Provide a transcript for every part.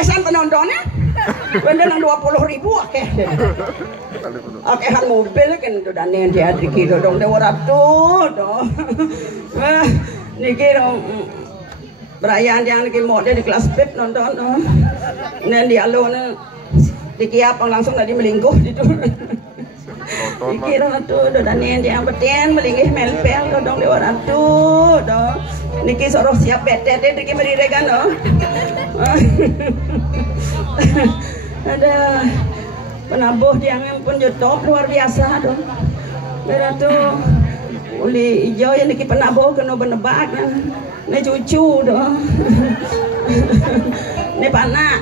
esan penontonnya bener nang 20.000 akeh. Akehan mobil kan udah nih dia diki dong dewa ratu dong. Niki dong perayaan yang niki mau di kelas pip nonton dong. Nen di alun diki apa langsung tadi melingkuh gitu. Niki dong ratu udah nih dia beten melingih melpel dong dewa ratu dong. Niki sorok siap betet diki merirekan dong. Ada penabuh yang pun YouTube luar biasa dong. Beratu uli hijau yang niki penabuh kena benebak ne cucu dong. Ne panak.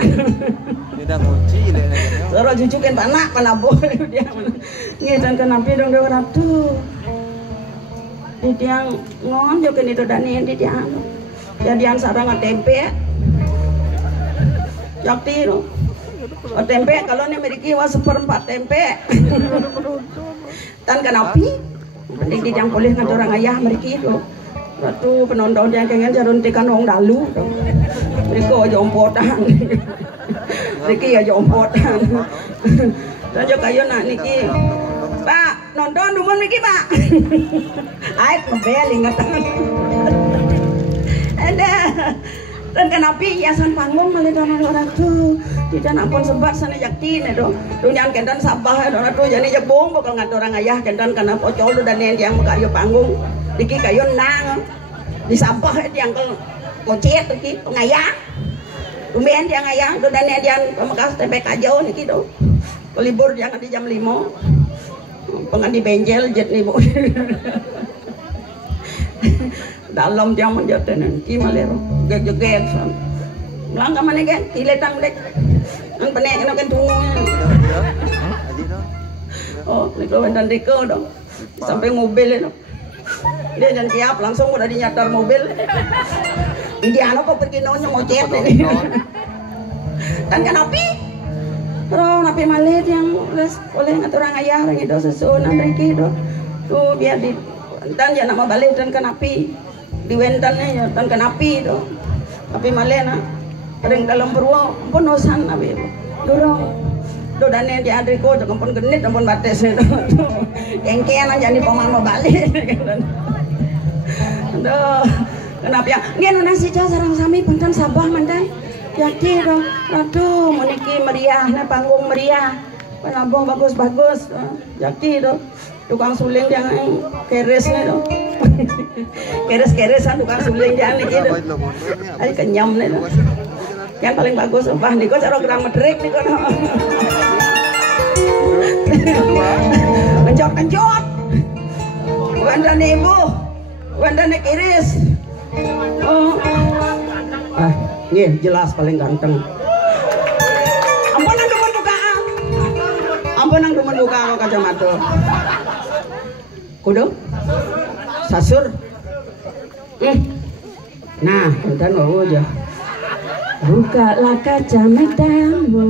Tidak kunci le. Kalau cucu kan panak penabuh dia. Ngitan kenapi dong dewa ratu. Di tiang ngon jo kan itu dani di tiang. Jadian sarang tempe. Yakti loh. Oh, tempe kalau nih meriki was 1/4 tempe. Tan kanapi penting yang boleh ngan orang ayah meriki itu. Ratu penonton yang kengen jaruntikan wong dalu. Mereka aja ompotan. Meriki aja ompotan. Dan jo kayo nak niki. Pak, nonton dumun meriki, Pak. Ait mebel ingat. Ada dan kenapi hiasan panggung malah dan orang tu tidak nampun sebab sana yakti nih dong dunia kendan sabah orang tu jadi jebong bakal ngat orang ayah kendan karena pocol dan yang kayu panggung diki kayu nang di sabah yang ke kocet diki pengayah lumayan yang ayah dan yang pemekas tempe kajau nih gitu libur jangan di jam 5 pengen di benjel jet nih bu dalam jam menjatuhkan kimalero joget langkah mana kan kiletang dek an penek kena kan tunggu oh niko dan Riko dong sampai mobil itu dia jangan siap langsung udah dinyatar mobil dia apa pergi nonyo ngocet ini dan kenapi terus napi malet yang oleh ngaturang ayah orang itu sesuatu Riki itu tuh biar di dan ya nama balik dan kenapi diwentannya ya tan kenapi itu tapi malena ring dalam beruang pun nosan nabi dorong dodane di adriko jangan pun genit pun bates itu kengkean aja nih paman mau balik aduh kenapa ya dia nasi cah sarang sami punten sabah mandai jadi dong aduh meniki meriah nah panggung meriah penabung bagus-bagus jadi dong tukang suling jangan keres nih dong keres-keresan tukang suling jangan nih gitu ay kenyam nih dong yang paling bagus bah niko cara gerak medrek niko kencot-kencot wandane ibu wandane kiris oh ah nih jelas paling ganteng ampun nang demen bukaan ampun nang demen bukaan kacamata kudu sasur nah enten mau aja bukalah kacamatamu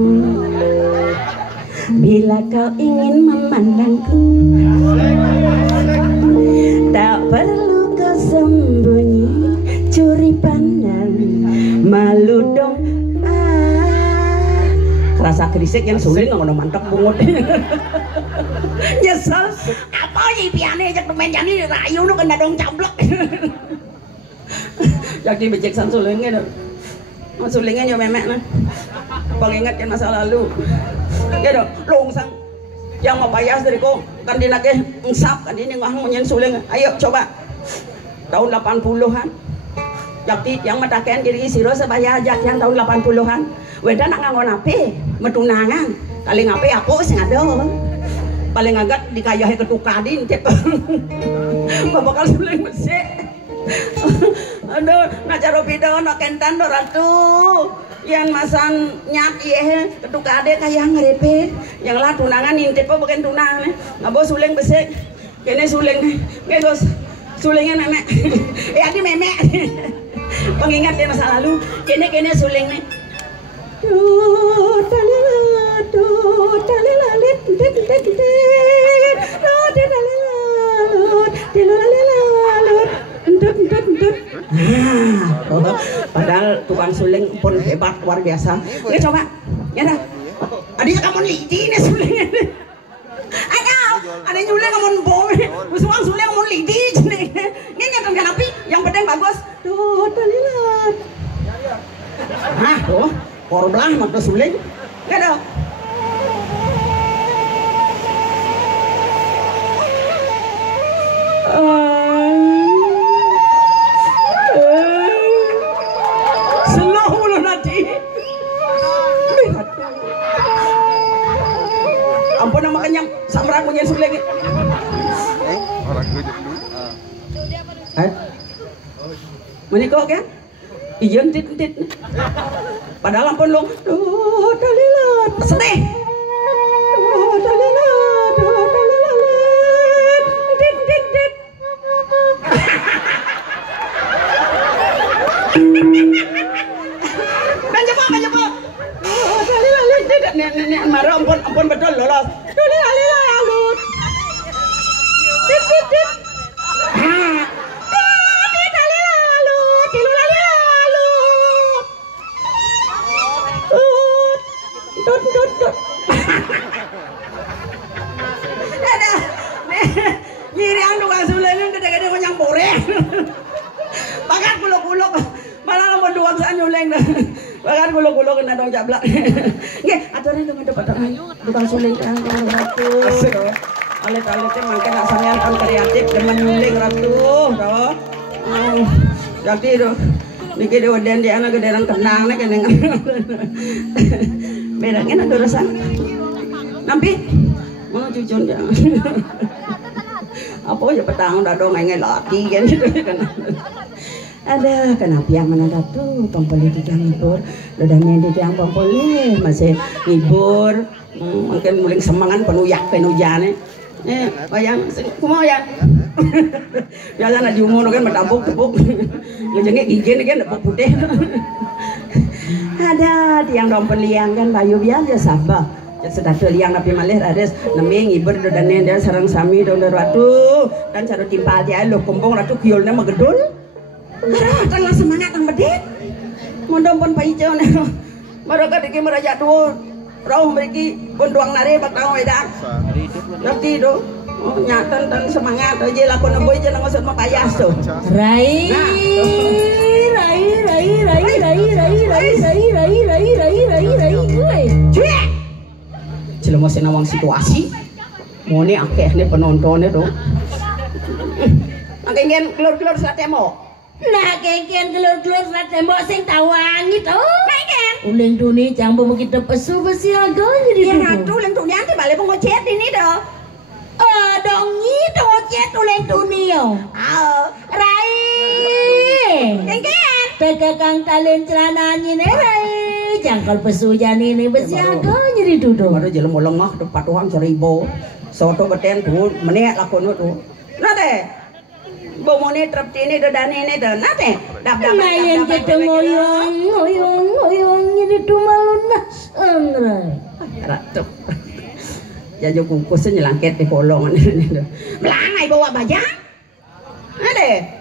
bila kau ingin memandangku tak perlu kau sembunyi curi pandang malu dong rasa krisik yang sulit nggak mantap bungut nyesel apa sih piane ajak temen jani rayu nu kena dong cablok jadi becek san sulingnya dong sulingnya nyo memek nah pengingat kan masa lalu ya dong lungsang yang mau payas dari kok kan dinake ngsap kan ini ngah nyen suling ayo coba tahun 80-an jakti yang mataken diri siro sebaya ajak yang tahun 80-an weda nak ngangon ape metunangan kali ngape aku sing ada paling agak dikayahi ketukadin cek bakal suling besek aduh nak caro video nak kentan do ratu yang masan nyak iya ketukade kaya ngerepet yang lah tunangan intip apa bukan tunangan ngabo suling besek kene suling ngegos sulingnya memek adi memek pengingat dia masa lalu kene suling nih padahal tukang suling pun hebat hebat luar biasa. Ini coba, ya dah. Adanya kamu lidi nih sulingnya. Ada nyuleng kamu bome, musuhan suleng kamu lidi. Ini nyatang api, yang penting bagus. Tuh, talilat. Hah, tuh, korbelah makna suleng. Gak ada. Slow mulu nanti. Ampun nama kenyang samra punya suleng. Orang gue jadi dulu. Menikah kan? Iyan tit. Padahal ampun lu. Duh, talilat. Sedih. Duh, talilat. Tit. Menjebak. Oh, talilat. Nih, marah ampun betul lolos. Talilat. Tit. Dut. Ada. Nyiri ang tukang suleng gede-gede konyang boreng. Bakat kuluk-kuluk. Malah lamun duang sa nyuleng. Bakat kuluk-kuluk kena dong jablak. Nggih, aturan itu ngadep tukang suleng kan ratu. Asik. Alit-alitnya mangken sampean kan kreatif demen nyuleng ratu, toh. Jadi tuh niki dioden di anak gederan kenang nek kene. Bedanya ada rasa nampi mau cucun ya apa aja petang udah dong ngai lati kan ada kenapa yang mana tuh pempeli di yang hibur dadanya di yang pempeli masih hibur mungkin muling semangan penuyak penujane bayang kumaha ya biasa na jumo kan bertabuk-tabuk ngejengnya gigi kan dapuk putih ada tiang dompet liang kan bayu biasa sabah sudah liang tapi malih ada naming iber dan nenda sarang sami don ratu dan cara timpal dia lo kumpung ratu kiolnya magedul marah tanglah semangat ang medit mau dompet paijo nih mereka diki meraja tuh rauh meriki bunduang nari bakal wedak nanti do nyatan dan semangat aja lakon boy aja nang usut mapayas tuh rai Jelema senawang situasi mau nih akeh nih penontonnya tuh angkengen kelur-kelur sa tembok nah kengken kelur-kelur sa tembok sing tawangi tuh kengken uling duni jambu kita pesu besiaga jadi ya ratu uling duni nanti balik ngocet ini tuh dongi tuh ngocet uling duni yo rai kengken tegakang talen celananya nih rai jangkal pesu jani ini besiaga jadi duduk ada jelema lengah depan Tuhan 1000 soto beten tuh menek lakon tuh nate bomone traptine dodane ne do nate dap main kita ngoyong jadi tumalunah angrai ratu jajo kukus nyelangket di kolongan melangai bawa bajang nate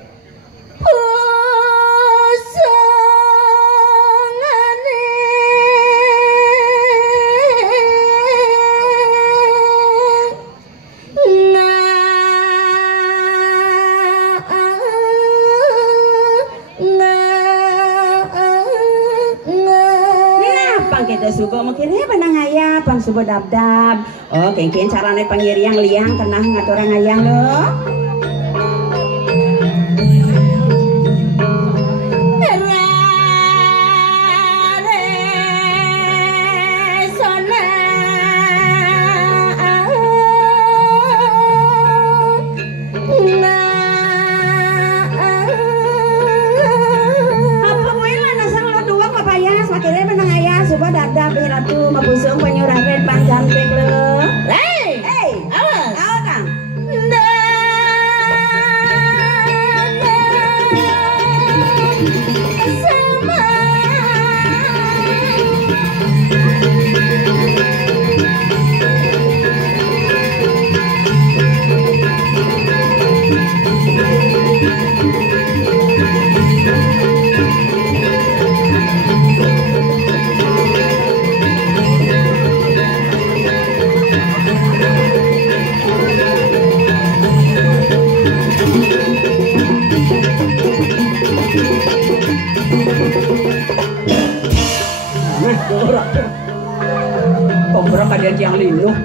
suka makirnya panang ayah pang suka dab-dab oh kengken carane pangiriang liang kenang ngaturang ayang lo dab ratu mabusung penyurahan panjang pek lo hey awas kang sama Ora. Pembrak ada yang linuh.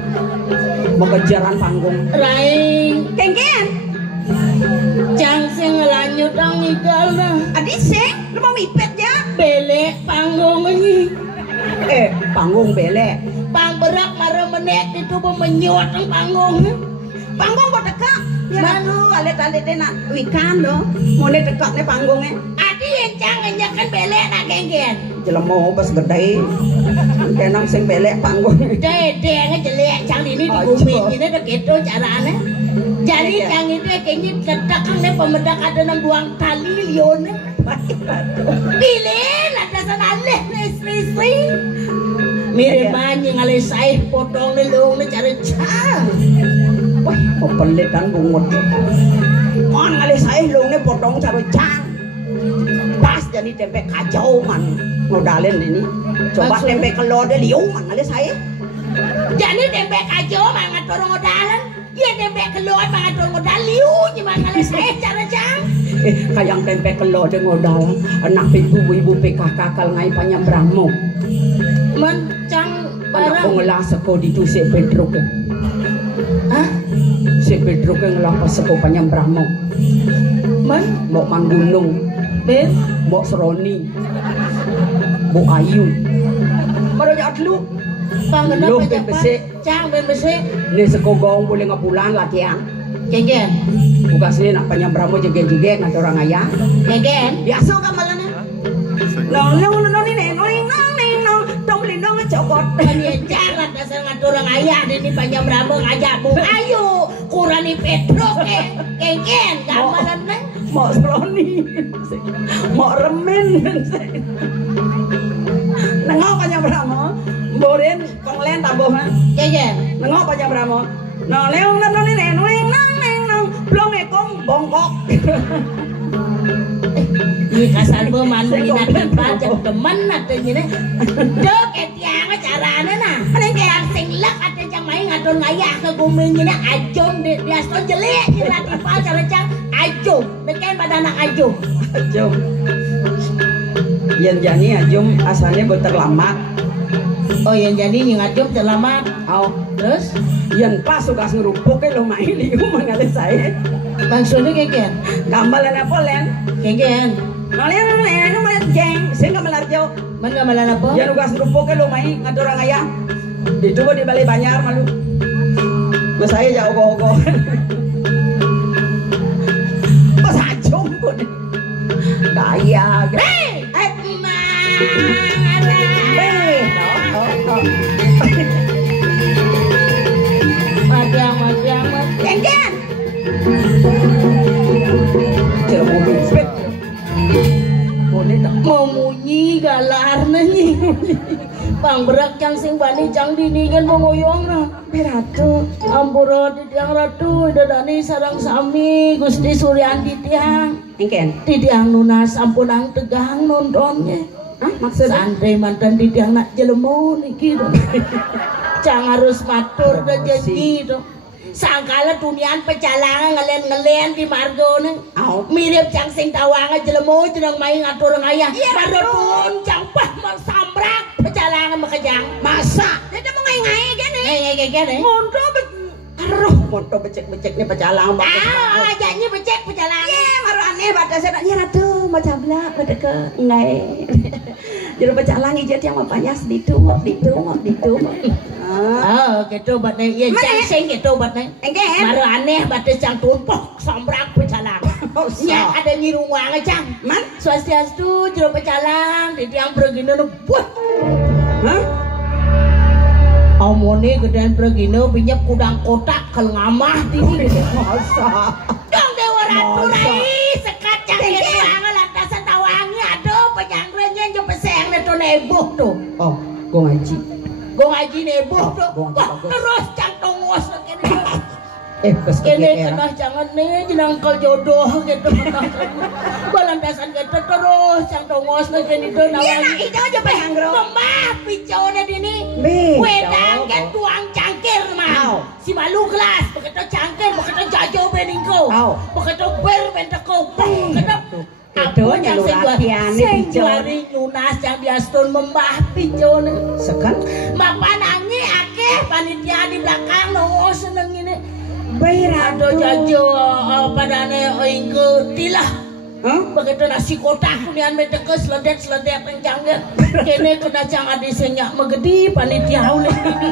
Mengejaran panggung. Rai. Kengken. Jang sing lanjut ang igal na. Adi sing, lu mau mipet ya? Belek panggung ini. Panggung belek. Pangberak mara menek itu menyot ang panggung. Panggung kok tekak? Ya manu alit-alit nak wikan lo. Mau ne tekak ne panggungnya. Adi yang jangan nyakan belek nak kengken. Jelemo pas gede. Kenang sing belek panggung. Dede ngejelek jang ini di bumi ini udah gitu caranya. Jadi yang itu kayaknya ketakang nih pemedak ada nang buang tali lion. Pilih ada sana leh istri. Mirip banyak ngalih saya potong nih lu nih cari cang. Wah, pelit kan bungut. Mon ngalih saya lu nih potong cari cang. Pas jadi tempe kacau man modalin ini. Coba tempe kelor deh liu man ngalih saya. Jadi tempe kacau man ngatur modalan. Ya tempe kelor man ngatur modal liu gimana ngalih saya cara cang. Kayang tempe kelor deh modal. Anak ibu PKK kal ngai panyambrangmo. Man cang Anak barang. ngelah seko di tu si Pedro ke. Hah? Si Pedro ke ngelah pas seko panyambrangmo. Man? Mau Manggunung. Ben? Mau Seroni. Mau Ayu. Baru jat lu. Panggena Lu apa ben besik. Cang ben besik. Ni seko gong boleh ngapulan latihan. Kengken. Buka sini nak panyambrangmo jege-jege nak orang ayah. Kengken. Biasa kan malana. Nong dong lindong cokot. Ini jangan dasar ngatur orang ayah ini panjang berapa ngajak bu. Ayo kurani Pedro kengken gambaran neng. Mau Seroni. Mau remen. Nengok panjang berapa? Borin penglen tabuhan. Kengken. Nengok panjang berapa? Nong leong nong plong ekong bongkok. Ini kasar gue mandu inatan pajak temen natanya nih. Dok ketiang caranya nah. Ini kayak sing lek ada yang main ngatur ngayah ke guming ini ajum di asto jelek irati pacar cang ajum. Nekan pada anak ajum. Ajum. Yang jani ajum asalnya berterlamat. Oh yang jadi yang ajum terlamat. Oh Terus? yang pas suka ngerupuk ke lo main liu mengalir saya. Maksudnya kengken. Gambalan apa len? Kengken. Noleng jeng, saya nggak melarjau. Mana malah apa? Yang nugas ngerupuk ke lo main ngatur orang ayah. Dicoba di balai Banyar malu. Mas saya jauh gogo. Pas ajum pun. Daya. Kengken. Cermo bispet. Boleh tak? Mau munyi galar nanyi. Pangberak cang sing bani cang diningan mengoyong na. Beratu. Ampura di tiang ratu dadani sarang sami Gusti Suryanti tiang. Engken. Di tiang nunas ampun ang tegang nontonnya. Hah? Maksudnya? Santai mantan di tiang nak jelemo niki do. Cang harus matur dan janji do. Sangkala dunian pecalangan ngelen di margo nih. Mirip cang sing tawangan jelemo jeneng main ngatur ngayah. Marotun cang pah marsambrak pecalangan makajang. Masa? Dia mau ngai-ngai gini. Gini. Mondo aduh, mondo becek-becek nih pecalang bagus. Ajaknya becek pecalangan. Ye, maru aneh pada saya nak ratu macam lah pada ke ngai. Jadi pecalang ijat yang mapanyas ditu. Oh, gitu batnya. Iya, cang sing gitu batnya. Engken. Maru aneh batnya cang tumpok sambrak pecalang. Ya ada nyirung wange cang. Man? Swastiastu jero pecalang di tiang pregino buat. Hah? Omone gedean pregino binyep kudang kotak kel ngamah tinggi. Masa? Dong dewa ratu rai sekat cang gitu wange lantasan tawangi aduh penyangrenya nyo peseng neto nebuh tuh. Oh, gua ngaji. Gue ngaji nebuh tuh. Gua Wah terus cang tongos Pas kene kena jangan nih jenangkal jodoh gitu. Balantasan gitu terus cang tongos na kene itu Iya nawan. nak itu aja penyanggro. Memah picau na dini. Be. Wedang kan tuang cangkir mah. Si malu kelas begitu cangkir begitu jajo beningko. Begitu ber benteko. Begitu Itu nyalur latihan nih juari nyunas yang diastun membah picone Sekan mapan angi akeh panitia di belakang no seneng ini Bayar ado jajo padane ingke tilah begitu nasi kotak kunian medekes seledet kencangnya kene kena cang adi senyak megedi panitia ulin ini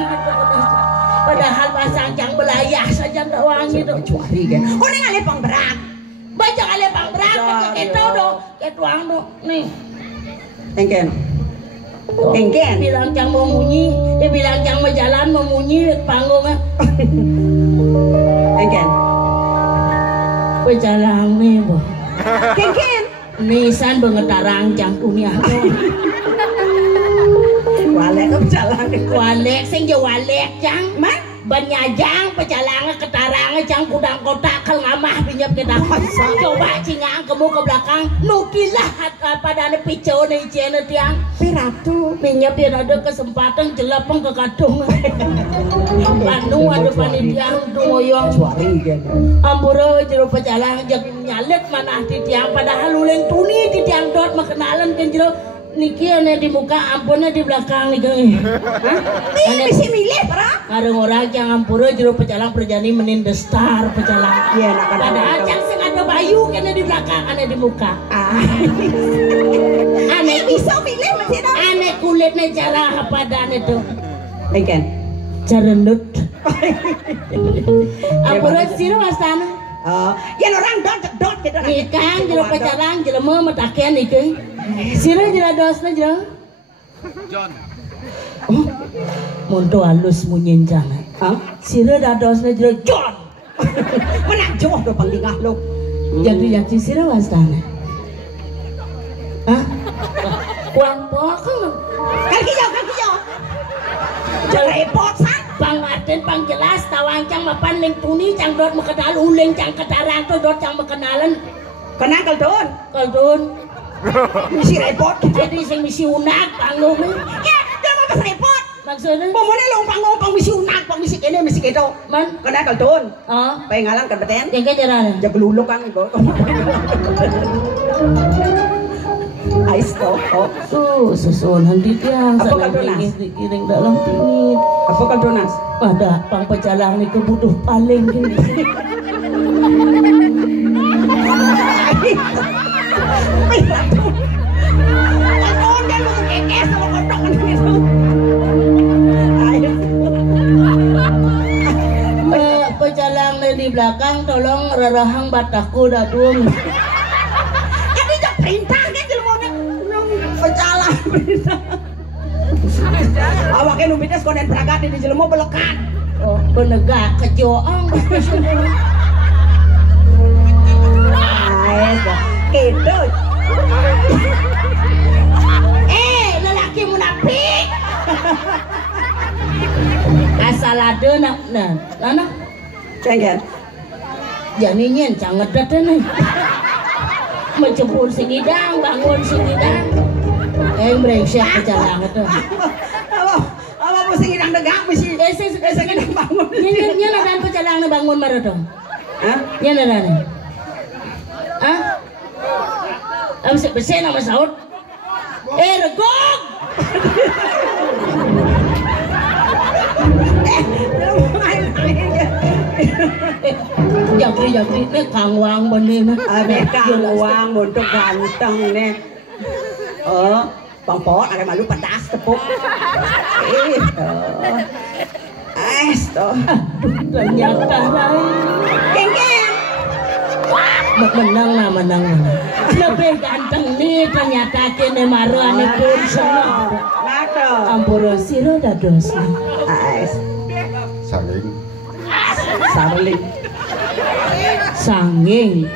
padahal pasang cang belayah saja ndak wangi tuh Cuari kan Oh ini ngale pang berat baca ngale pang berat keto do ketuang do nih Engken Engken bilang cang mau munyi bilang cang mau jalan mau munyi panggungnya Engken pejalang nih boh Engken nisan bengetarang cang kunia Walek kejalang walek sing jo walek cang Man Banyajang pecalangan ketarangnya cang kudang kotak kal ngamah binyap kita coba cingang kemu ke belakang nukilah pada ane picau nih cina tiang Piratu binyap dia ada kesempatan jelapang ke kadung Bandung ada panitia dungoyong Cuari kan amburo jero pecalang jag nyalet mana di tiang padahal uleng tuni di tiang dot makenalan kan jero niki ane di muka ampunnya di belakang nih kan Ini bisa milih para ada orang yang ampura jero pecalang perjani menin the star pecalang Iya nak padahal yang sing ada bayu kena di belakang ane di muka ane Bisa milih masih ada ane kulitnya cara apa dan itu Engken cara nut ampura siro astana Ya orang dot kita ikan jero pecalang jelema matakian ikan siro jero dosna jero John. Monto halus munyin jangan siro dadosna jero John Menang jauh do panggingah lo jadi yang siro astana Kuang pokok Kaki jauh Repot san Bang Martin pang jelas tawancang mapan leng tuni cang dot makenal uleng cang ketarang to dot cang makenalan Kena kaldon kaldun Misi repot jadi sing misi unak panggung Ya dia mau pas repot maksudnya Pemone lo pang misi unak pang misi kene misi keto man Kena kaldon oh Pengalan kan beten yang kan jalan Jaga luluk kan itu Ais to susun handi tiang Apa sana kaldonas? dikiring dalam pingit Apa kaldonas? pada pang pecalang ni kebutuh paling gini pecalang di belakang tolong rarahang bataku dadung Ini jak perintah kan jelmone pecalang perintah Awaknya nubites konen pragat di jelmo belekat oh penegak kejoang Gitu lelaki munafik asal ada nak nah Cengkel jadi nyen canget datang menjemput sing idang bangun sing idang brengsek pecalang itu Apa pusing idang degak mesti Esek idang bangun nyen ada pecalang bangun marah dong Hah? nyen ada hah? Abis bersih nama saud regong Jakri ini Kang Wang bener Kang Wang untuk ganteng nih Bang Po ada malu pedas tepuk ternyata Kengken menang lebih ganteng nih ternyata kene maru ane pun semua ampura siro dados Saling. sanging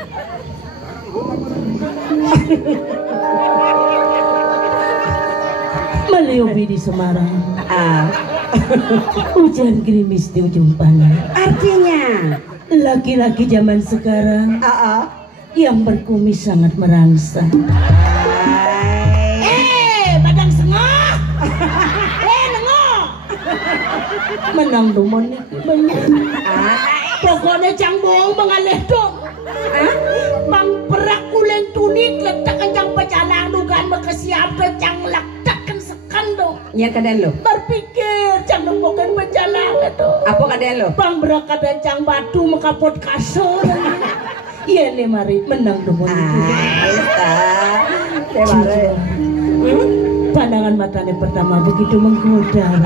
meliubi di Semarang hujan gerimis di ujung pandang Artinya laki-laki zaman sekarang yang berkumis sangat merangsang badang sengah nengok menang dumon banyak pokoknya cang bohong mengalih dong bang perak kuleng tunik letak kencang pecalang dugaan makasiap ke cang letak kan Nyen kaden lo. Berpikir cang nempokan pecalangan tuh. Apa kaden lo? Bang berangkat dan cang batu mengkapot kasur. Iya nih mari menang demun. Eta. Tebare. Pandangan matanya pertama begitu menggoda.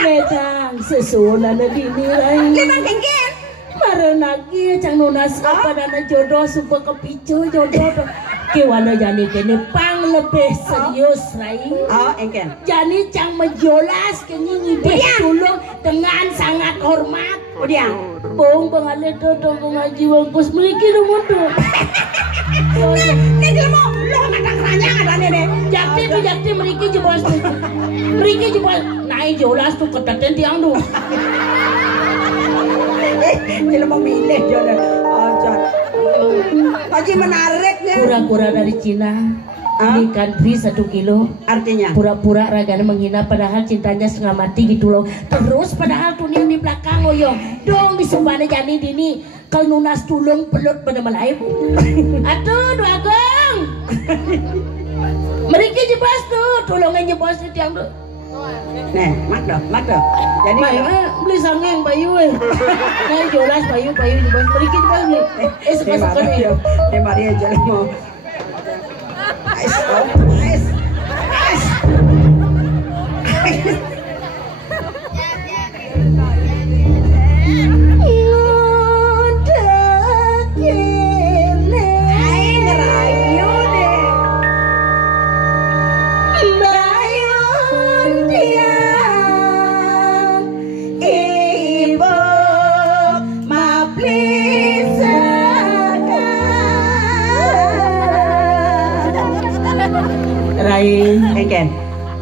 Medang sesuatu dinilai. Limang kengken. Marenagi cang nunas padana jodoh suka kepicu jodoh. Kewana jani kene pang lebih serius rai. Oh, engken. Jani cang menjolas kenyingi dulu dengan sangat hormat. Udah. Bong bangale dodong ngaji bangkus mriki rumun tuh. Nek lemo lo kadang ranya kadane deh. Jakti mriki jebos. Mriki jebos naik jolas tuh ketaten tiang tuh. Dia mau milih jodoh. Ojon. Kaji menariknya. Kura-kura dari Cina. Ini country 1 kilo. Artinya Pura-pura raganya menghina padahal cintanya setengah mati gitu loh. Terus padahal dunia di belakang loyo. Dong disumbane jani dini. Kalau nunas tulung pelut pada malaip. Atuh dua gong. Mereka jebas tuh. Tulungnya jebas di tiang tuh. nih, mak dah. Jadi Beli sangeng bayu. Nah jolas bayu jebas. Mereka jebas nih. Sekarang nih. Nih Maria jalan mau. Nice. Engken.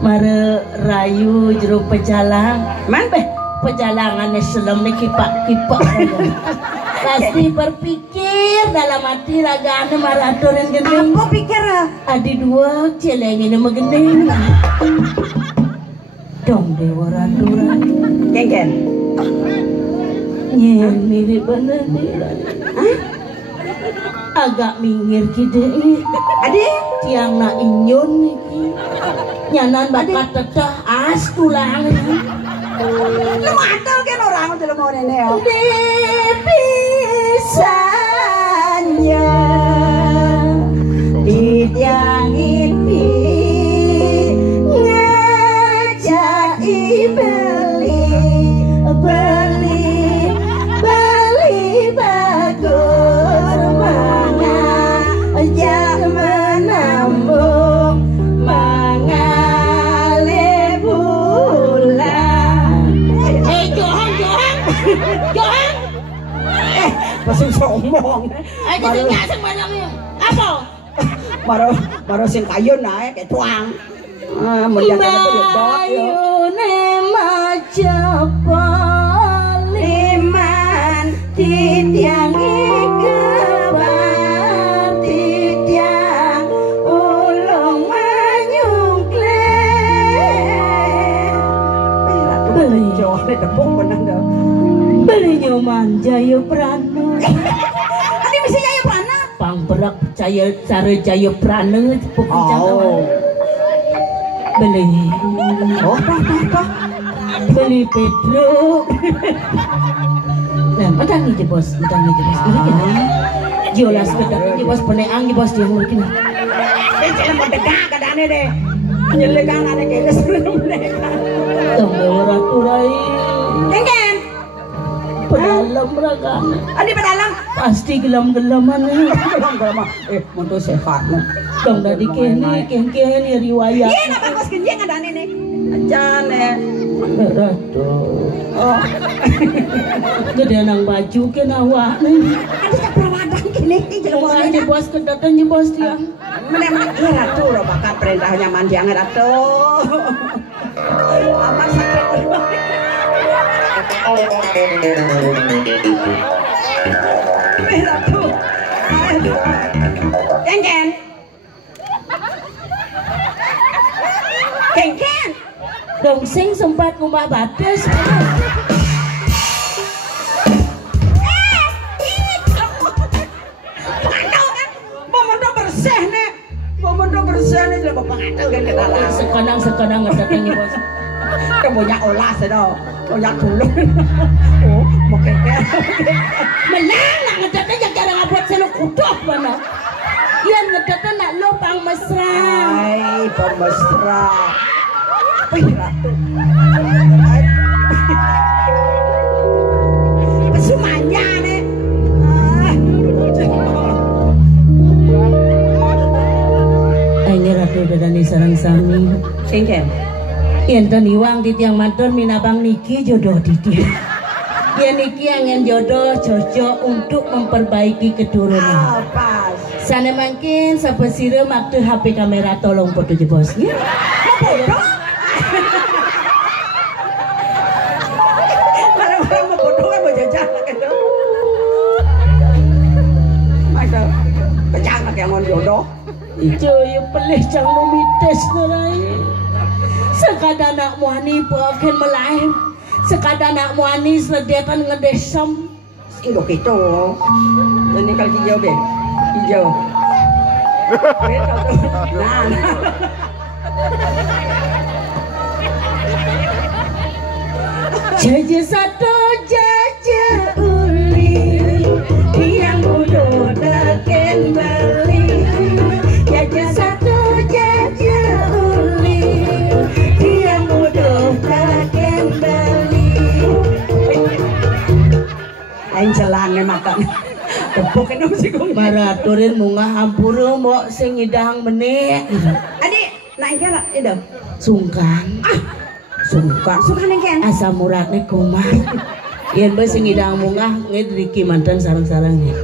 Mare rayu jeruk pecalang. Man beh. Pecalangannya selemnya kipak-kipak. Pasti berpikir dalam hati ragane maraton yang gendeng. Apa pikir? Adi dua celeng ini megendeng. Dong dewa raturan. Engken. Nyen mirip bener nih. Agak minggir gitu Ade tiang na inyun nih. Nyanan bakat tetah as tulang. Lu mantel kan orang itu mau nenek ya. Dipisahnya di tiang ipi ngajai beli bagus mana aja menambung mangale bulan. Johan Masih sombong. aja tinggal semuanya apa Baru sing kayun naik kayak tuang. Melihat ada pedot yo. Liman titiang ikabar titiang ulung manyungkle Beli Jawa ini tepung benar dah. beli nyoman jaya prana Adi bisa jaya mana? pang berak jaya cara jaya prana Oh. beli Toh. beli Pedro. Nah, matang aja bos. Ini kita. Jolas kedak aja bos peneang aja bos dia mungkin. Jangan merdeka keadaannya deh. Nyelegang ada kayak sebelum merdeka. Tong ora turai. Engken. Pedalam raga. Adi pedalam. Pasti gelam-gelaman. Gelam. Untuk sehat nih. Tong dari kene kengkene riwayat. Iya, napa kos kenjeng keadaannya nih? Acan Ratu. Oh. Gede nang baju ke awak. Ada tak perawadan kini Tong aja bos kedatan aja bos dia. Menemang iya Ratu loh bakat perintahnya mandiang Ratu. Aman sakit. Ratu. Kengken. Dongseng sempat ngubah batas. Bomondo bersih sana itu bapak ngatel kan kita lah. Sekonang ngedatengnya bos. Banyak olah sedo, banyak dulu. Oh, mau keke. Menang nak ngedateng yang cara ngabot selo kudoh mana. Yang ngedateng nak lo pang mesra. Hai, pemesra. Wih, ratu. Pesumanya nih. Ini ratu dadani sarang sami. Singken. Yen ten iwang di tiang matur minabang niki jodoh di dia. Yen niki angin jodoh cocok untuk memperbaiki keturunan. Pas. Sana mungkin sapa sira maktu HP kamera tolong foto je bos ya. Foto? Barang-barang mau foto kan mau jajan gitu. Masa kejang yang mau jodoh. Ijo ya pelih cang memites narai. Sekadar nak muani pakai melain. Sekadar nak muani sedetan ngedesam. Induk itu. Ini kalau hijau deh. Hijau. Nah. Jaja satu jaja uli yang udah deken beli. Jaja satu jaja uli yang udah deken beli. Aing celane makan. Tepuk itu sih kong. Maraturin munga hampuru mau sing idang meneh. Adik, naik kira itu. Sungkan. Sungkan yang kan? Asa muratnya kumah. Yen be sing idang munga ngedriki mantan sarang-sarangnya.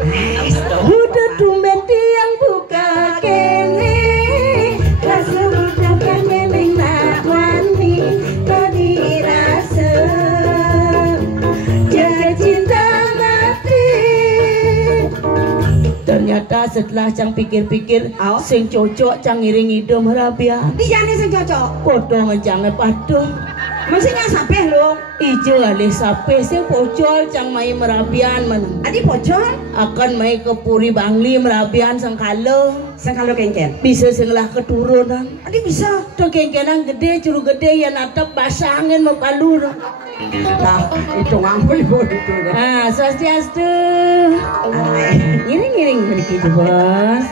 Udah tumben tiang buka kene. Rasa kene nak wani tadi rasa. Jaga cinta mati. Ternyata setelah cang pikir-pikir, sing cocok cang ngiring hidung rabia. Di jane sing cocok. Potong jange paduh. Maksudnya sampai lu. Ijo alih sape sing pocol cang mai merabian man. Adik pocol? Akan mai ke Puri Bangli merabian sangkalo. Sangkalo kengken. Bisa singlah keturunan. Adik bisa. Tuh kengkenan gede, curug gede yang atap basah angin mau palur. Nah, itu ngampul itu. Ah, swastiastu. Ngiring-ngiring balik itu bos.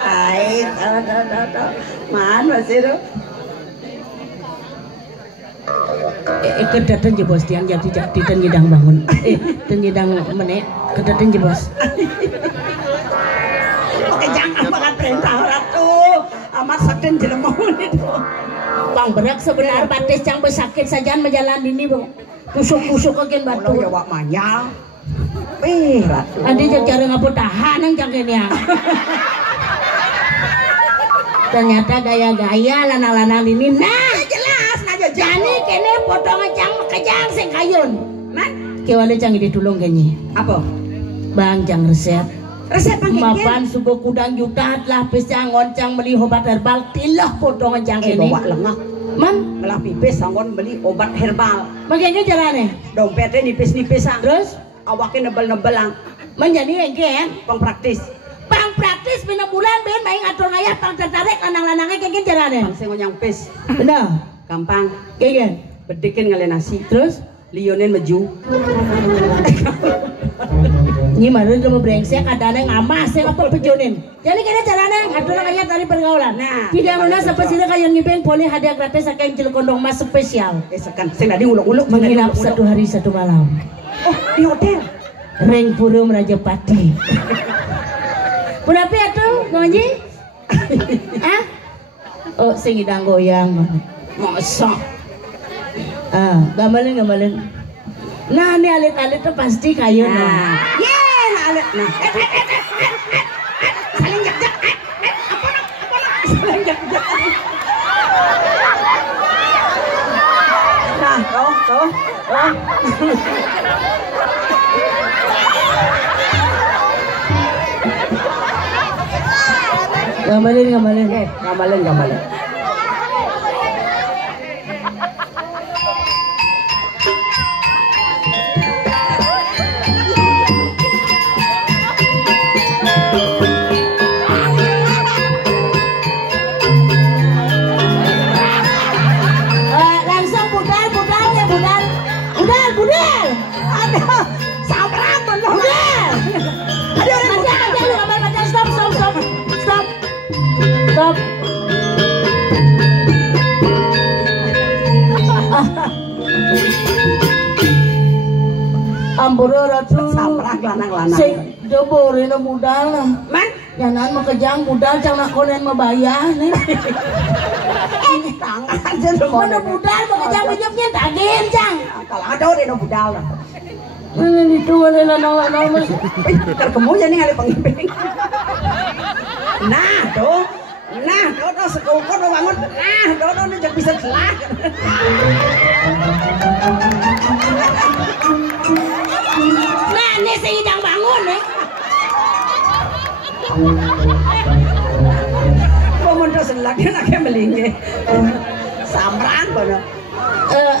Ay, tahu. Man masih tu. Kedatan je bos tiang jadi dan nyedang bangun. Dan nyedang menek kedatan je bos. Oke jangan makan perintah ratu. Amat sakit jelemaun itu. Bang berak sebenar batis cang pesakit saja menjalan ini bang. Pusuk-pusuk agen batu. Kalau ya wak manya. Ratu. Adi cara ngapun tahan yang cangkin ya. Ternyata gaya-gaya lanang-lanang ini. Nah jelas aja. Jadi kene potongan cang kejang sing kayun. Man, kewale cang di tulung kenyi. apa? Bang cang resep. Resep pangkeng. Mapan subuh kudang juta lah pisang ngoncang beli obat herbal tilah potongan cang kene. Bawa lengah. Man, Melah pipis sanggon beli obat herbal. bagaimana caranya? Dompetnya nipis-nipis sang. Terus Awaknya nebel-nebelang. menjadi engken. Pang praktis. Pang praktis bina bulan ben main ngatur ngayah pang tertarik lanang-lanangnya kayak gini caranya. Pang sengon yang pis. Benar. Gampang. Kayak gini. Bedikin ngalen nasi. Terus Lionen maju. ini mana cuma brengsek kadang ngamas saya apa pejonin. Jadi kini caranya ngatur ngayah tadi pergaulan. Nah, tidak mana sampai sini kayak ngibeng boleh hadiah gratis kayak jelekondong mas spesial. Sekan sing tadi uluk-uluk Menginap 1 hari 1 malam. Oh, di hotel. Ring Purum Raja Pati. Berapa ya tuh, Ngoji? Ah? Oh, sing idang goyang. Masa. Ah, gamalin. Nah, ini alit-alit tuh pasti kayu. Nah. Alit. Nah. Saling jak-jak. Apa nak? Saling jak-jak. Nah, tuh. Gamalin. Gamalin. Ampura ratu Saprak lanang-lanang. sing doborena budal lah. Man, Jangan makejang budal cang nak konen mabayah nih. tangan aja lu mau. Mana budal makejang penyupnya tagen cang. Kalau ada dia no budal. Ini itu ada nama mas. Terkemu jadi ngali pengimping. Nah, tuh. Nah, tuh sekukut lo bangun. Nah, tuh ini jangan bisa celak. Nah, ini sedang bangun nih. Pemun tuh selaknya naknya melingge. Samrang kono.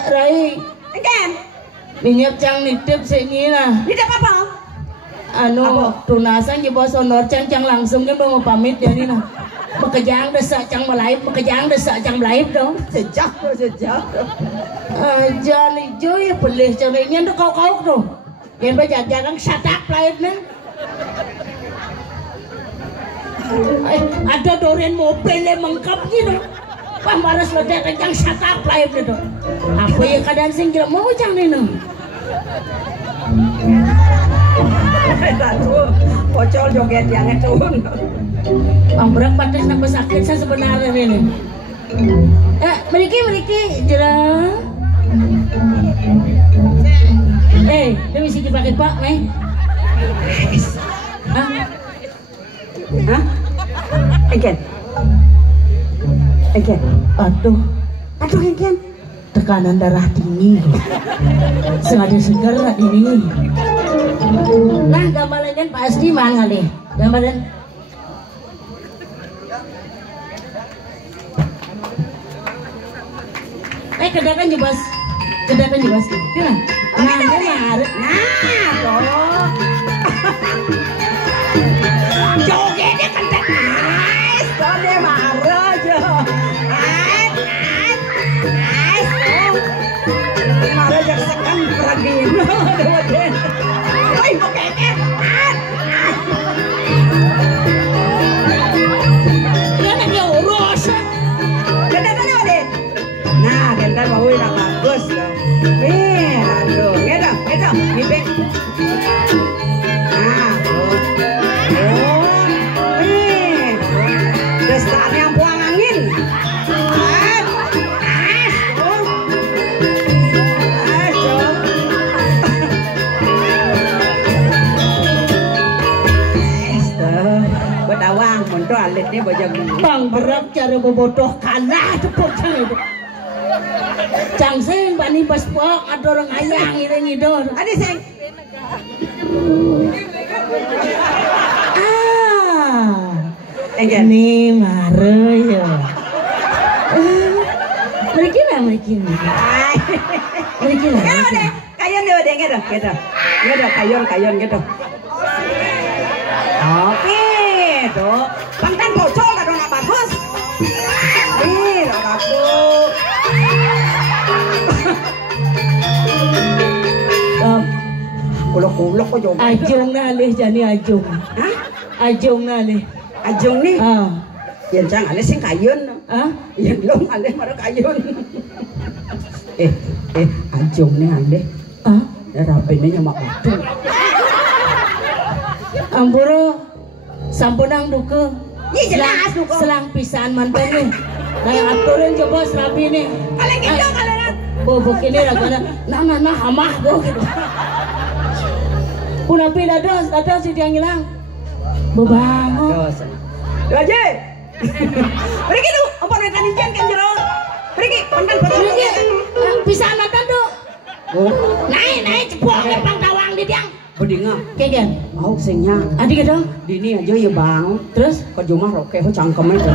Rai, Kan? minyak cang nitip sini lah. Ini apa? Anu tunasan je bos honor cang langsung kan mau pamit jadi nah. Makejang desak cang melaip, makejang desak cang melaip dong. Sejak. Jali jo ya pelih cang ini tuh kau tuh. Yang berjaga kan satak melaip nih. Ada doren mobil yang mengkap gitu. Pamaras ledak kencang satak melaip nih tuh. Apa ya keadaan sing kira mau cang nih no. Ratu, pocol joget yang ngecun. Ambrak patis nambah sakit saya sebenarnya ini. Meriki jerah. Dia bisa dipakai pak, Mei. Hah? Again. Aduh, Again. tekanan darah tinggi. Sengaja segar ini. Nah, gambaran pasti mana deh? Gambaran. Kedakan jebas. Kira. Nah, dia marah. Nah, tuh. Jogetnya kenceng. Ais, tuh dia marah aja. Ais, tuh. Marah aja sekan peragin. Aduh, deh. Woi, jogetnya. Dia urus. Ganda-ganda, deh. Nah, ganda bawa udah bagus dong. Aduh, gitu, ngipin. Nah, tuh. Destarnya buang angin. Bedawang, monto alit ni bajang. Bang berat cara bobotoh kalah cepet itu. Cang sing bani pas pok ada orang ayang ini ngidor. Adi sing. Ini marah ya. Mereka lah. Kayon deh, gitu. Kayon gitu. Oke, tuh. Pantan bocor lah dong bagus. Aku. Kulok-kulok kok coba. Ajung nalih jani ajung. Hah? Ajung nalih. Ajung nih. Yang cang alih sing kayun. Yang belum alih marah kayun. Ajung nih alih. Rapenya nyamak waktu. Ampuro sampunang duke. Iya jelas duke. Selang pisan mantan nih. Kayak aturin coba serapi nih. Kalian gitu kalian. Bobok ini ragana. Nah hamah go gitu. Punapi dados si dia ngilang. Bebango. Aja. Pergi tu, apa nak kanijan kan jero? Pergi, pantan foto. Pergi. Pisan mantan tuh. Naik cepok pang tawang di tiang. Bedinga. Kegen. Mau singnya. Adik gitu. Dini aja ya bang. Terus? Kau cuma roke ho cangkem aja.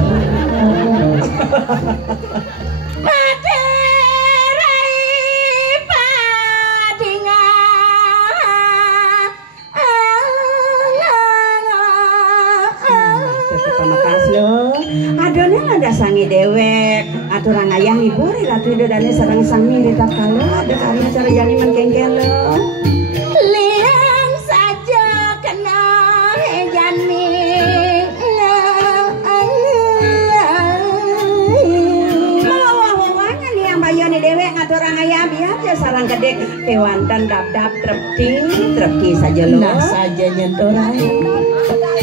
Adonnya ada sangi dewek, aturan ayah libur, ratu itu dan serang sami di takalo, ada karena cara jani menkengkel lo. Liang saja kena jani. Wah nih yang bayar nih dewek ngaturang ayam ya sarang gede kewantan dap trepki saja lo. Nah saja nyentorai.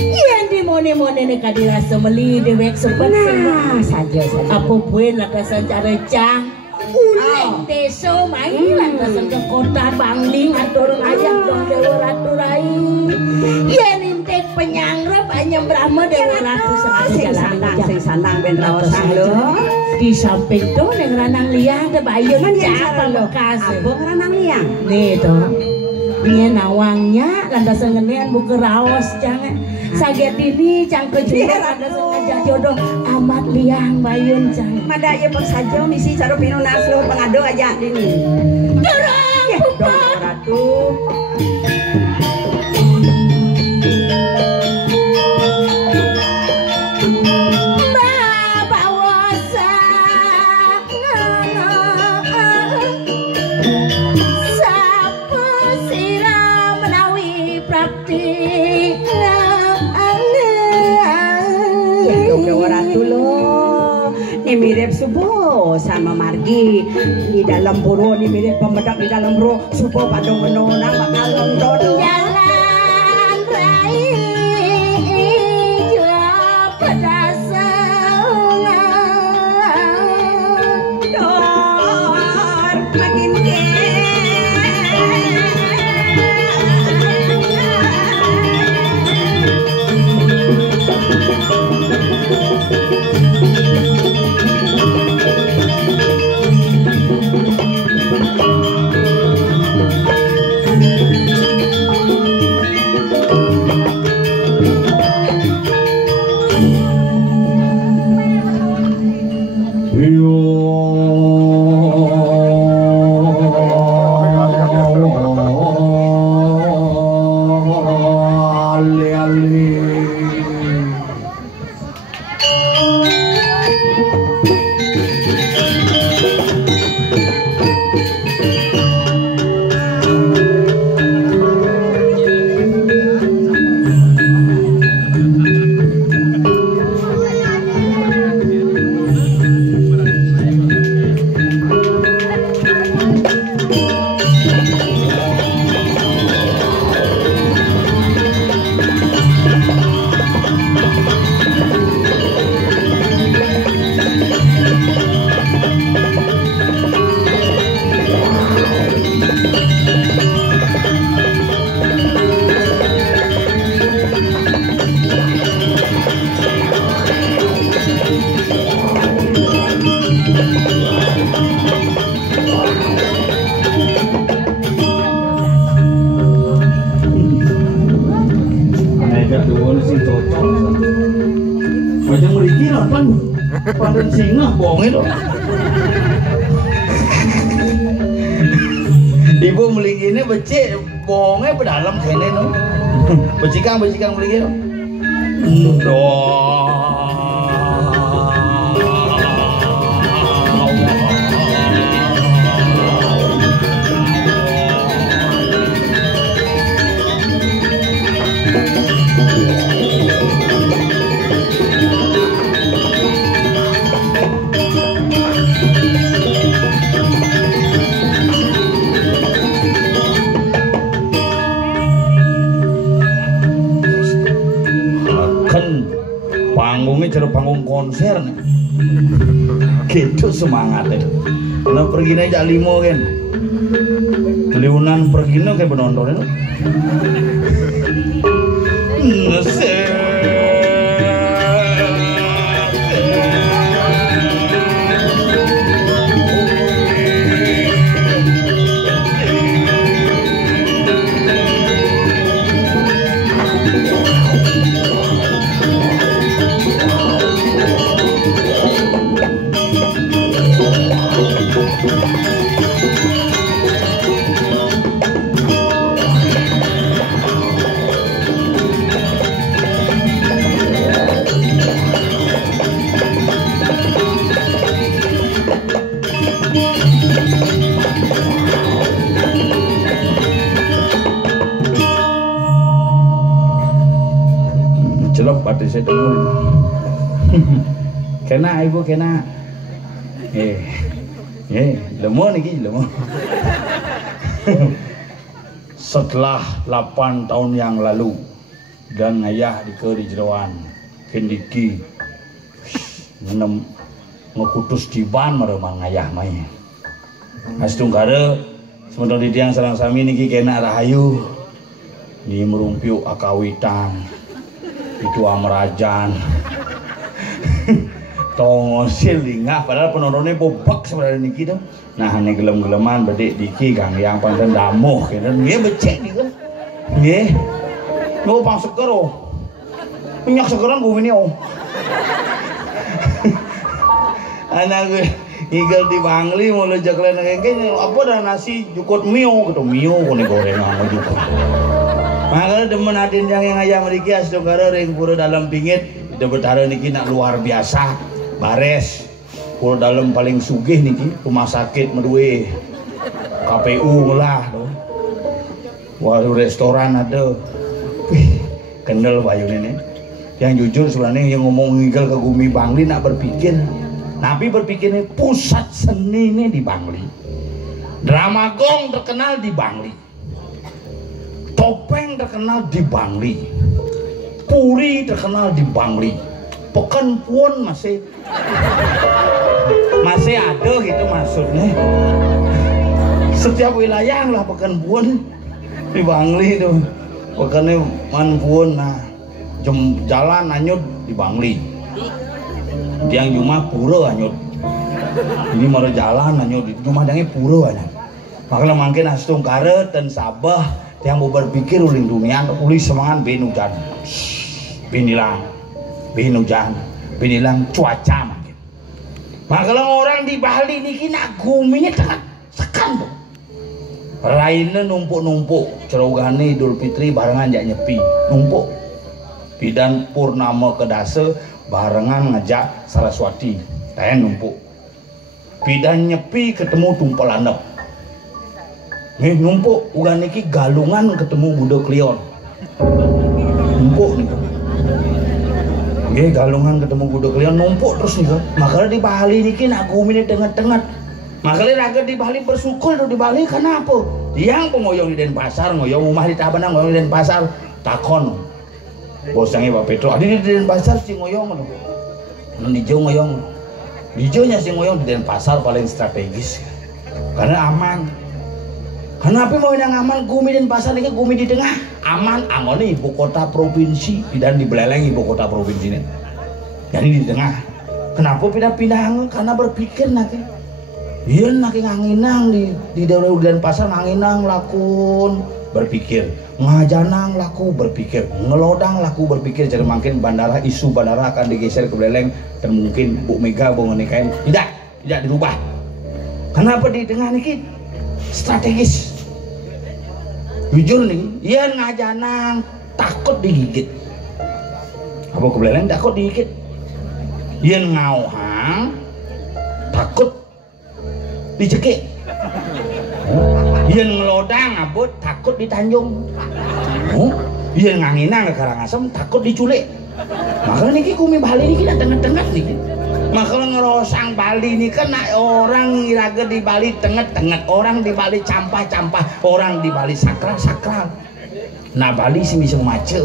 Yang dimone-mone nih kadirasa meli dewek sempat Nah saja. Apa buen lah kesecara cang. Uleng deso main lah ke kota Bangling aturang ayam dong dewa ratu rai. Ya nintek penyangrap anyam Brahma dewa ratu sing sandang ben raosang lo. Di samping tuh neng ranang liang ada bayun siapa bekas abang ranang liang nih tuh ini nawangnya lantasan ngenean buku raos jangan saget ini cang kejuran lantasan ngajak jodoh amat liang bayun cang mada ya saja misi cara pinu naslo pengado aja ini dorong dong ratu mirip subuh sama margi di dalam buru ini mirip pemedak di dalam buru subuh padung menonang bakal nonton jalan rai jua pada sungai dor makin Pandang singa bohong itu. Ibu beli gini becik bohongnya pedalam kene no. Becikang beli gini. Panggungnya cara panggung konser nih. Gitu semangatnya. Kalau pergi aja limo kan. Liunan pergi kayak penontonnya. Celok pati saya dengar. Kena ibu kena. Lemah niki lemah. Setelah 8 tahun yang lalu dan ayah di jeroan kendiki ngekutus diban meremang ayah mai. Astung kare sementara di tiang serang sami niki kena rahayu di merumpiu akawitan itu amrajan tongosil lingah padahal penontonnya bobak sebenarnya niki tuh. Nah ini gelem-geleman bedik diki kang yang panten damuh gitu nggih becek niku nggih niku pang seger minyak segeran bumi oh anak igel di Bangli mau lejak lain kayak apa dah nasi jukut mio gitu mio kone goreng mau jukut makanya demen adin yang ayam meriki asdo karo ring pura dalam pingit udah betara niki nak luar biasa bares pura dalam paling sugih niki rumah sakit medue KPU lah waduh restoran ada wih kendel bayu ini yang jujur sebenarnya yang ngomong ngigel ke Gumi Bangli nak berpikir Nabi berpikirnya pusat seni ini di Bangli drama gong terkenal di Bangli topeng terkenal di Bangli puri terkenal di Bangli pekan puan masih ada gitu maksudnya setiap wilayah lah pekan puan di Bangli itu pekannya man puan nah jalan anyut di Bangli yang cuma pura anyut ini mau jalan anyut cuma dangnya pura anyut makanya mungkin astung karet dan sabah yang mau berpikir uling dunia uling semangat bin hujan binilang bin hujan binilang cuaca makin makanya orang di Bali ini kena guminya tengah sekan tuh lainnya numpuk-numpuk cerogane Idul Fitri barengan jak nyepi numpuk bidan purnama kedase barengan ngajak Saraswati lain numpuk bidan nyepi ketemu tumpel andep nih numpuk uga niki galungan ketemu Buddha Klion numpuk nih galungan ketemu Buddha Klion numpuk terus nih makanya di Bali niki nak gumi tengah-tengah makanya raga di Bali bersyukur di Bali karena apa yang pengoyong di Denpasar ngoyong rumah di Tabanan ngoyong di Denpasar takon bosnya Pak Petro ada di Denpasar si ngoyong di Jauh ngoyong di Jauhnya si ngoyong di Denpasar paling strategis karena aman karena apa mau yang aman gumi Denpasar ini gumi di tengah aman aman ibu kota provinsi dan di Beleleng ibu kota provinsi ini jadi di tengah kenapa pindah-pindah karena berpikir nanti iya naki nganginang di daerah Denpasar nganginang lakun berpikir ngajanang laku berpikir ngelodang laku berpikir jadi makin bandara isu bandara akan digeser ke Beleleng dan mungkin Bu Mega mau nikahin tidak dirubah kenapa di tengah niki strategis jujur nih iya ngajanang takut digigit apa ke Beleleng takut digigit iya ngauhang takut dicekik yen ngelodang abut takut di Tanjung yen nganginang ke Karangasem takut diculik makanya niki kumi Bali niki tengah-tengah niki makanya ngerosang Bali ini kan orang ngiraga di Bali tengah-tengah orang di Bali campah-campah orang di Bali sakral nah Bali sih bisa macet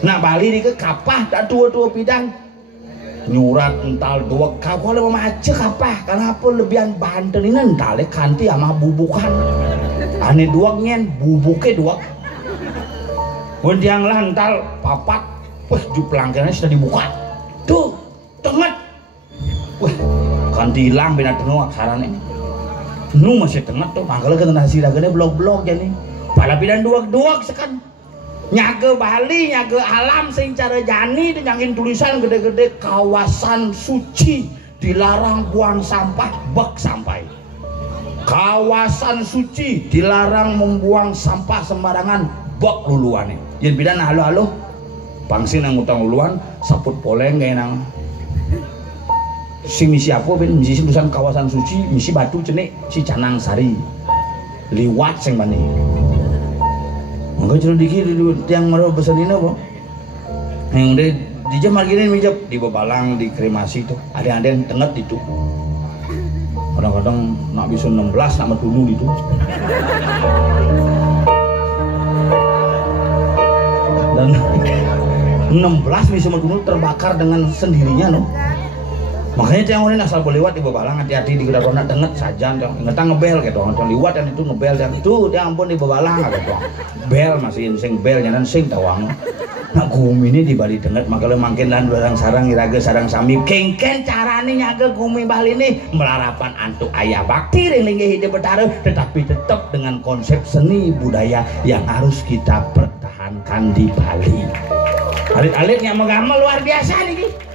nah Bali ini ke kapah dan tua-tua bidang nyurat ental dua kau kalau macet apa karena apa lebihan Banten ini ental kanti sama bubukan aneh dua nyen bubuknya dua yang lah ental papat wah jupelangkirnya sudah dibuka tuh tengah wah kanti hilang bina tengah aksaran ini nu masih tengah tuh makanya kena nasi raganya blok-blok jadi pala bidan dua-dua sekan nyaga Bali, nyaga alam sing cara jani nyangin tulisan gede-gede kawasan suci dilarang buang sampah bek sampai kawasan suci dilarang membuang sampah sembarangan bek luluan yang bidan halo-halo pangsin yang utang luluan saput poleng gak nang si misi apa misi tulisan kawasan suci misi batu cenek si Canang Sari liwat sing mani enggak cerita dikit yang merah besar ini apa yang udah di jam gini mijap di Bebalang di kremasi tuh ada yang tenget itu kadang-kadang nak bisa 16 nak medunu itu. Dan 16 bisa medunu terbakar dengan sendirinya loh. Makanya tiang orang asal berlewat di Bebalang hati-hati di kedai denget saja, ngetang ngebel gitu, orang liwat dan itu ngebel dan itu dia ampun di Bebalang gitu, bel masih sing bel dan sing tawang. Nak gumi ini di Bali denget makanya makin dan barang sarang iraga sarang sami kengken carane nyaga gumi Bali ini melarapan antuk ayah bakti ringlingi hidup bertaruh tetapi tetap dengan konsep seni budaya yang harus kita pertahankan di Bali. Alit-alitnya mengamal luar biasa nih.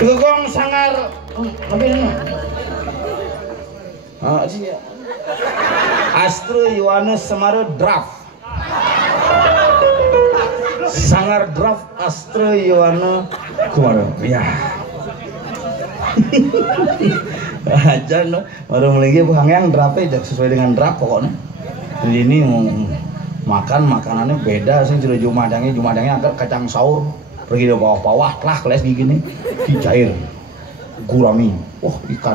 Gegong sangar apa ini? Astro Yohanes Semaro draft. Sangar draft Astro Yohanes Kumaro. Ya. Aja no, baru lagi bukan yang draftnya sesuai dengan draft pokoknya. Jadi ini makan makanannya beda sih jadi jumadangnya agak kacang saur. Pergi ke bawah-bawah lah kelas gini, cair, gurami, wah ikan